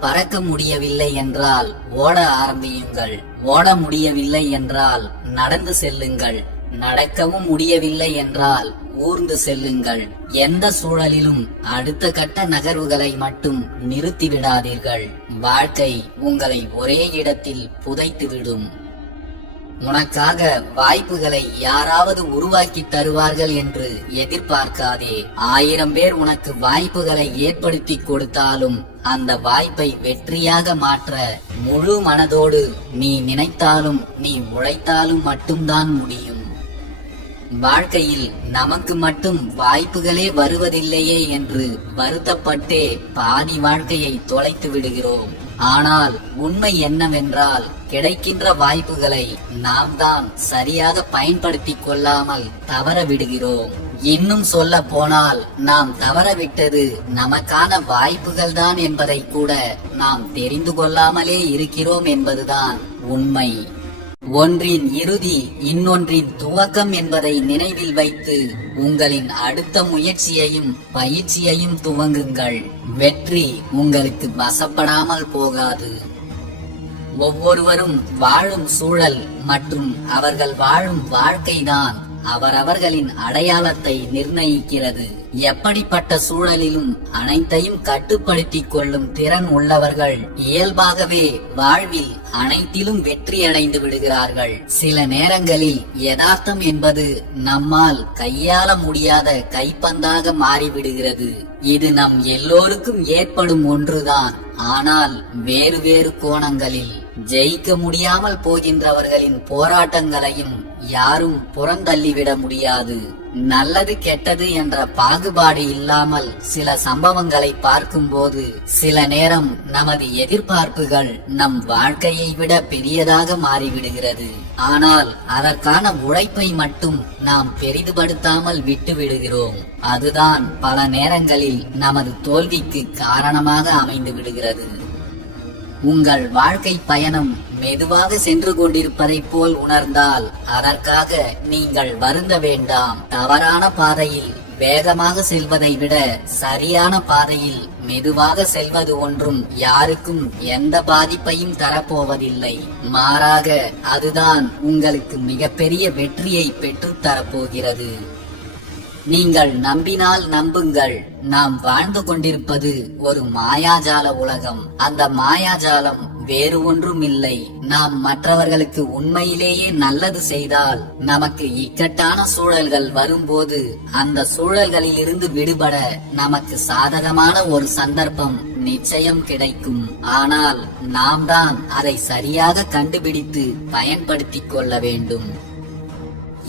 பறக்க முடியவில்லை என்றால் ஓட ஆரம்பியுங்கள். ஓட முடியவில்லை என்றால் நடந்து செல்லுங்கள். நடக்கவும் முடியவில்லை என்றால் ஊர்ந்து செல்லுங்கள். எந்த சூழலிலும் அடுத்த கட்ட நகர்வுகளை மட்டும் நிறுத்திவிடாதீர்கள். வாழ்க்கை உங்களை ஒரே இடத்தில் புதைத்துவிடும். உனக்காக வாய்ப்புகளை யாராவது உருவாக்கி தருவார்கள் என்று எதிர்பார்க்காதே. ஆயிரம் பேர் உனக்கு வாய்ப்புகளை ஏற்படுத்தி கொடுத்தாலும் அந்த வாய்ப்பை வெற்றியாக மாற்ற முழு மனதோடு நீ நினைத்தாலும் நீ உழைத்தாலும் மட்டும்தான் முடியும். வாழ்க்கையில் நமக்கு மட்டும் வாய்ப்புகளே வருவதில்லையே என்று வருத்தப்பட்டே பாதி வாழ்க்கையை தொலைத்து விடுகிறோம். ஆனால் உண்மை என்னவென்றால் கிடைக்கின்ற வாய்ப்புகளை நாம் தான் சரியாக பயன்படுத்திக் கொள்ளாமல் தவற விடுகிறோம். இன்னும் சொல்ல போனால் நாம் தவறவிட்டது நமக்கான வாய்ப்புகள் தான் என்பதை கூட நாம் தெரிந்து கொள்ளாமலே இருக்கிறோம் என்பதுதான் உண்மை. ஒன்றின் இறுதி இன்னொன்றின் துவக்கம் என்பதை நினைவில் வைத்து உங்களின் அடுத்த முயற்சியையும் பயிற்சியையும் துவங்குங்கள். வெற்றி உங்களுக்கு வசப்படாமல் போகாது. ஒவ்வொருவரும் வாழும் சூழல் மற்றும் அவர்கள் வாழும் வாழ்க்கைதான் அவரவர்களின் அடையாளத்தை நிர்ணயிக்கிறது. எப்படிப்பட்ட சூழலிலும் அனைத்தையும் கட்டுப்படுத்திக் கொள்ளும் திறன் உள்ளவர்கள் இயல்பாகவே வாழ்வில் அனைத்திலும் வெற்றியடைந்து விடுகிறார்கள். சில நேரங்களில் யதார்த்தம் என்பது நம்மால் கையாள முடியாத கைப்பந்தாக மாறிவிடுகிறது. இது நம் எல்லோருக்கும் ஏற்படும் ஒன்றுதான். ஆனால் வேறு வேறு கோணங்களில் ஜெயிக்க முடியாமல் போகின்றவர்களின் போராட்டங்களையும் யாரும் புறந்தள்ளிவிட முடியாது. நல்லது கெட்டது என்ற பாகுபாடு இல்லாமல் சில சம்பவங்களை பார்க்கும்போது சில நேரம் நமது எதிர்பார்ப்புகள் நம் வாழ்க்கையை விட பெரியதாக மாறிவிடுகிறது. ஆனால் அதற்கான உழைப்பை மட்டும் நாம் பெரிதுபடுத்தாமல் விட்டு விடுகிறோம் அதுதான் பல நேரங்களில் நமது தோல்விக்கு காரணமாக அமைந்து விடுகிறது உங்கள் வாழ்க்கை பயணம் மெதுவாக சென்று கொண்டிருப்பதைப் போல் உணர்ந்தால் அதற்காக நீங்கள் வருந்த வேண்டாம். தவறான பாதையில் வேகமாக செல்வதை விட சரியான பாதையில் மெதுவாக செல்வது ஒன்றும் யாருக்கும் எந்த பாதிப்பையும் தரப்போவதில்லை. மாறாக அதுதான் உங்களுக்கு மிகப்பெரிய வெற்றியை பெற்றுத் தரப்போகிறது நீங்கள் நம்பினால் நம்புங்கள். நாம் வாழ்ந்து கொண்டிருப்பது ஒரு மாயாஜால உலகம். அந்த மாயாஜாலம் வேறு ஒன்றும் இல்லை நாம் மற்றவர்களுக்கு உண்மையிலேயே நல்லது செய்தால் நமக்கு இக்கட்டான சூழல்கள் வரும்போது அந்த சூழல்களில் இருந்து விடுபட நமக்கு சாதகமான ஒரு சந்தர்ப்பம் நிச்சயம் கிடைக்கும். ஆனால் நாம் தான் அதை சரியாக கண்டுபிடித்து பயன்படுத்திக் கொள்ள வேண்டும்.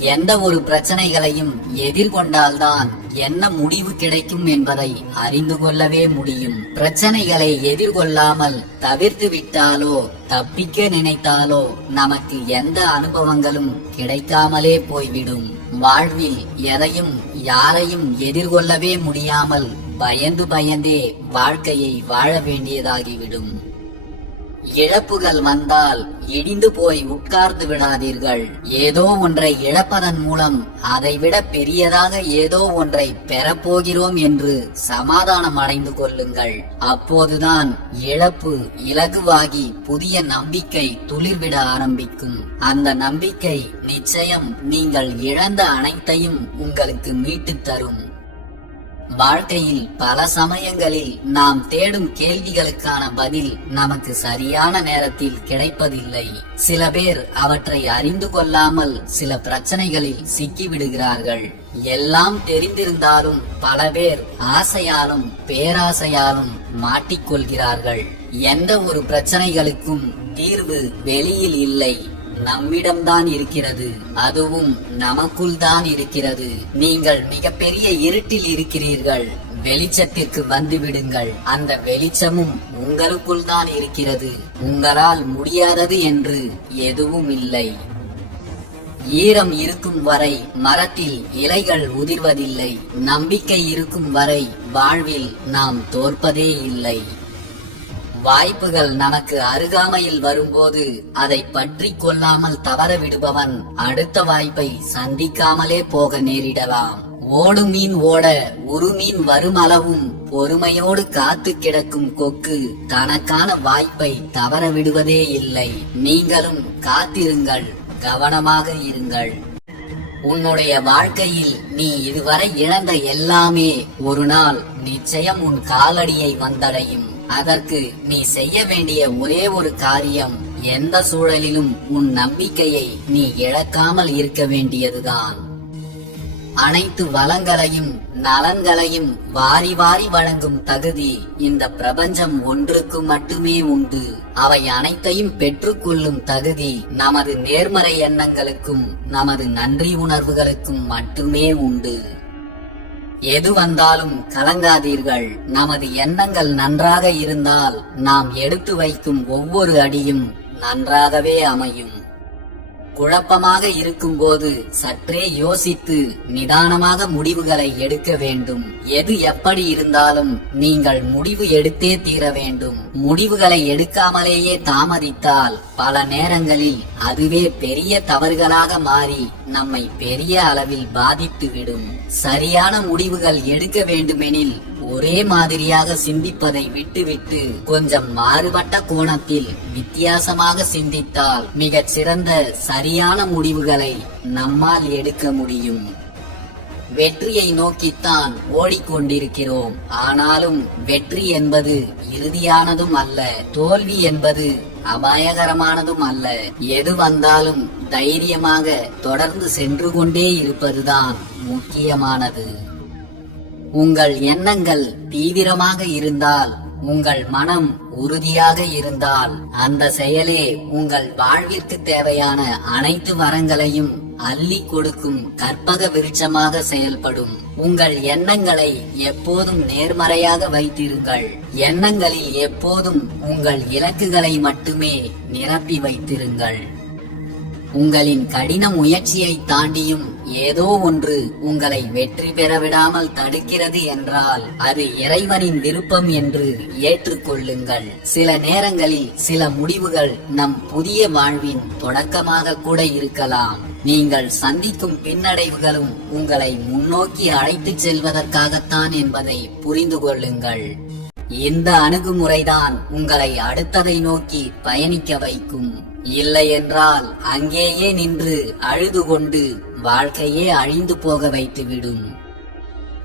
எந்த ஒரு பிரச்சனைகளையும் எதிர்கொண்டால்தான் என்ன முடிவு கிடைக்கும் என்பதை அறிந்து கொள்ளவே முடியும். பிரச்சனைகளை எதிர்கொள்ளாமல் தவிர்த்து விட்டாலோ தப்பிக்க நினைத்தாலோ நமக்கு எந்த அனுபவங்களும் கிடைக்காமலே போய்விடும். வாழ்வில் எதையும் யாரையும் எதிர்கொள்ளவே முடியாமல் பயந்து பயந்தே வாழ்க்கையை வாழ வேண்டியதாகிவிடும். இழப்புகள் வந்தால் இடிந்து போய் உட்கார்ந்து விடாதீர்கள். ஏதோ ஒன்றை இழப்பதன் மூலம் அதைவிட பெரியதாக ஏதோ ஒன்றை பெறப்போகிறோம் என்று சமாதானம் அடைந்து கொள்ளுங்கள். அப்போதுதான் இழப்பு இலகுவாகி புதிய நம்பிக்கை துளிர்விட ஆரம்பிக்கும். அந்த நம்பிக்கை நிச்சயம் நீங்கள் இழந்த அனைத்தையும் உங்களுக்கு மீட்டுத் தரும். வாழ்க்கையில் பல சமயங்களில் நாம் தேடும் கேள்விகளுக்கான பதில் நமக்கு சரியான நேரத்தில் கிடைப்பதில்லை. சில பேர் அவற்றை அறிந்து கொள்ளாமல் சில பிரச்சனைகளில் சிக்கிவிடுகிறார்கள். எல்லாம் தெரிந்திருந்தாலும் பல பேர் ஆசையாலும் பேராசையாலும் மாட்டிக்கொள்கிறார்கள். எந்த ஒரு பிரச்சனைகளுக்கும் தீர்வு வெளியில் இல்லை. நம்மிடம்தான் இருக்கிறது. அதுவும் நமக்குள் தான் இருக்கிறது. நீங்கள் மிகப்பெரிய இருட்டில் இருக்கிறீர்கள். வெளிச்சத்திற்கு வந்து விடுங்கள் அந்த வெளிச்சமும் உங்களுக்குள் தான் இருக்கிறது. உங்களால் முடியாதது என்று எதுவும் இல்லை. ஈரம் இருக்கும் வரை மரத்தில் இலைகள் உதிர்வதில்லை. நம்பிக்கை இருக்கும் வரை வாழ்வில் நாம் தோற்பதே இல்லை. வாய்ப்புகள் நமக்கு அருகாமையில் வரும்போது அதை பற்றி கொள்ளாமல் தவற விடுபவன் அடுத்த வாய்ப்பை சந்திக்காமலே போக நேரிடலாம். ஓடும் மீன் ஓட ஒரு மீன் வருமளவும் பொறுமையோடு காத்து கிடக்கும் கொக்கு தனக்கான வாய்ப்பை தவற விடுவதே இல்லை. நீங்களும் காத்திருங்கள் கவனமாக இருங்கள். உன்னுடைய வாழ்க்கையில் நீ இதுவரை இழந்த எல்லாமே ஒரு நாள் நிச்சயம் உன் காலடியை வந்தடையும். அதற்கு நீ செய்ய வேண்டிய ஒரே ஒரு காரியம் எந்த சூழலிலும் உன் நம்பிக்கையை நீ இழக்காமல் இருக்க வேண்டியதுதான். அனைத்து வளங்களையும் நலன்களையும் வாரி வாரி வழங்கும் தகுதி இந்த பிரபஞ்சம் ஒன்றுக்கு மட்டுமே உண்டு. அவை அனைத்தையும் பெற்றுக்கொள்ளும் தகுதி நமது நேர்மறை எண்ணங்களுக்கும் நமது நன்றி உணர்வுகளுக்கும் மட்டுமே உண்டு. எது வந்தாலும் கலங்காதீர்கள். நமது எண்ணங்கள் நன்றாக இருந்தால் நாம் எடுத்து வைக்கும் ஒவ்வொரு அடியும் நன்றாகவே அமையும். குழப்பமாக இருக்கும்போது சற்றே யோசித்து நிதானமாக முடிவுகளை எடுக்க வேண்டும். எது எப்படி இருந்தாலும் நீங்கள் முடிவு எடுத்தே தீர வேண்டும். முடிவுகளை எடுக்காமலேயே தாமதித்தால் பல நேரங்களில் அதுவே பெரிய தவறுகளாக மாறி நம்மை பெரிய அளவில் பாதித்துவிடும். சரியான முடிவுகள் எடுக்க வேண்டுமெனில் ஒரே மாதிரியாக சிந்திப்பதை விட்டுவிட்டு கொஞ்சம் மாறுபட்ட கோணத்தில் வித்தியாசமாக சிந்தித்தால் மிகச் சிறந்த சரியான முடிவுகளை நம்மால் எடுக்க முடியும். வெற்றியை நோக்கித்தான் ஓடிக்கொண்டிருக்கிறோம். ஆனாலும் வெற்றி என்பது இறுதியானதும் அல்ல தோல்வி என்பது அபாயகரமானதும் அல்ல. எது வந்தாலும் தைரியமாக தொடர்ந்து சென்று கொண்டே இருப்பதுதான் முக்கியமானது. உங்கள் எண்ணங்கள் தீவிரமாக இருந்தால் உங்கள் மனம் உறுதியாக இருந்தால் அந்த செயலே உங்கள் வாழ்விற்கு தேவையான அனைத்து வரங்களையும் அள்ளி கொடுக்கும் கற்பக விருட்சமாக செயல்படும். உங்கள் எண்ணங்களை எப்போதும் நேர்மறையாக வைத்திருங்கள். எண்ணங்களில் எப்போதும் உங்கள் இலக்குகளை மட்டுமே நிரப்பி வைத்திருங்கள். உங்களின் கடின முயற்சியை தாண்டியும் ஏதோ ஒன்று உங்களை வெற்றி பெற விடாமல் தடுக்கிறது என்றால் அது இறைவனின் விருப்பம் என்று ஏற்றுக்கொள்ளுங்கள். சில நேரங்களில் சில முடிவுகள் நம் புதிய வாழ்வின் தொடக்கமாக கூட இருக்கலாம். நீங்கள் சந்திக்கும் பின்னடைவுகளும் உங்களை முன்னோக்கி அழைத்துச் செல்வதற்காகத்தான் என்பதை புரிந்து கொள்ளுங்கள். இந்த அணுகுமுறைதான் உங்களை அடுத்ததை நோக்கி பயணிக்க வைக்கும். இல்லை என்றால் அங்கேயே நின்று அழுது கொண்டு வாழ்க்கையே அழிந்து போக வைத்துவிடும்.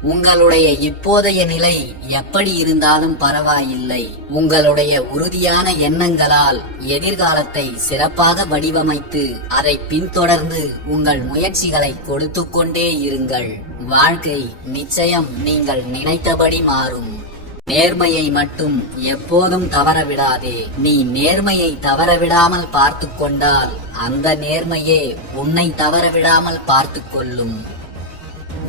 உங்களுடைய இப்போதைய நிலை எப்படி இருந்தாலும் பரவாயில்லை. உங்களுடைய உறுதியான எண்ணங்களால் எதிர்காலத்தை சிறப்பாக வடிவமைத்து அதை பின்தொடர்ந்து உங்கள் முயற்சிகளை கொடுத்து கொண்டே இருங்கள். வாழ்க்கை நிச்சயம் நீங்கள் நினைத்தபடி மாறும். நேர்மையை மட்டும் எப்போதும் தவறவிடாதே. நீ நேர்மையை தவறவிடாமல் பார்த்து கொண்டால் அந்த நேர்மையே உன்னை தவறவிடாமல் பார்த்து கொள்ளும்.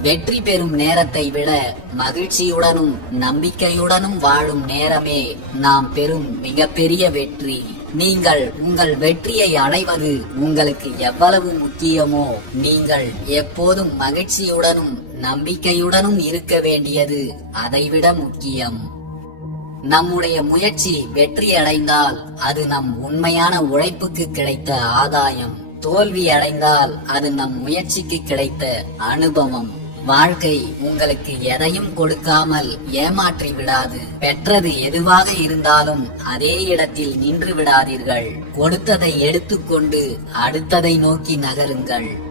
வெற்றி பெறும் நேரத்தை விட மகிழ்ச்சியுடனும் நம்பிக்கையுடனும் வாழும் நேரமே நாம் பெறும் மிகப்பெரிய வெற்றி. நீங்கள் உங்கள் வெற்றியை அடைவது உங்களுக்கு எவ்வளவு முக்கியமோ நீங்கள் எப்போதும் மகிழ்ச்சியுடனும் நம்பிக்கையுடனும் இருக்க வேண்டியது அதைவிட முக்கியம். நம்முடைய முயற்சி வெற்றி அடைந்தால் அது நம் உண்மையான உழைப்புக்கு கிடைத்த ஆதாயம். தோல்வி அடைந்தால் அது நம் முயற்சிக்கு கிடைத்த அனுபவம். வாழ்க்கை உங்களுக்கு எதையும் கொடுக்காமல் ஏமாற்றி விடாது. பெற்றது எதுவாக இருந்தாலும் அதே இடத்தில் நின்று விடாதீர்கள். கொடுத்ததை எடுத்துக்கொண்டு அடுத்ததை நோக்கி நகருங்கள்.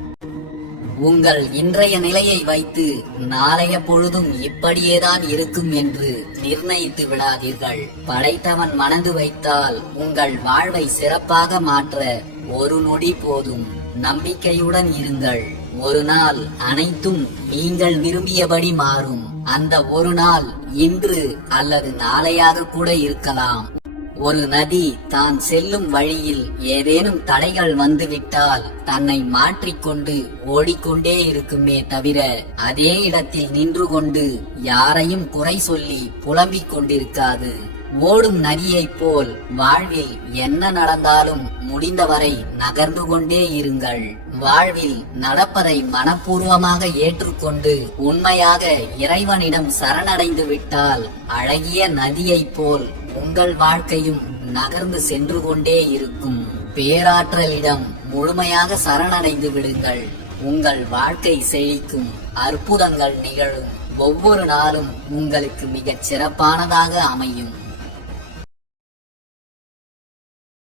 உங்கள் இன்றைய நிலையை வைத்து நாளைய பொழுதும் இப்படியேதான் இருக்கும் என்று நிர்ணயித்து விடாதீர்கள். படைத்தவன் மணந்து வைத்தால் உங்கள் வாழ்வை சிறப்பாக மாற்ற ஒரு நொடி போதும். நம்பிக்கையுடன் இருங்கள். ஒரு நாள் அனைத்தும் நீங்கள் விரும்பியபடி மாறும். அந்த ஒரு நாள் இன்று அல்லது நாளையாக கூட இருக்கலாம். ஒரு நதி தான் செல்லும் வழியில் ஏதேனும் தடைகள் வந்துவிட்டால் தன்னை மாற்றிக்கொண்டு ஓடிக்கொண்டே இருக்குமே தவிர அதே இடத்தில் நின்று கொண்டு யாரையும் குறை சொல்லி புலம்பிக் கொண்டிருக்காது. ஓடும் நதியைப் போல் வாழ்வில் என்ன நடந்தாலும் முடிந்தவரை நகர்ந்து கொண்டே இருங்கள். வாழ்வில் நடப்பதை மனப்பூர்வமாக ஏற்றுக்கொண்டு உண்மையாக இறைவனிடம் சரணடைந்து விட்டால் அழகிய நதியைப் போல் உங்கள் வாழ்க்கையும் நகர்ந்து சென்று கொண்டே இருக்கும். பேராற்றலிடம் முழுமையாக சரணடைந்து விடுங்கள். உங்கள் வாழ்க்கை செழிக்கும் அற்புதங்கள் நிகழும். ஒவ்வொரு நாளும் உங்களுக்கு மிகச் சிறப்பானதாக அமையும்.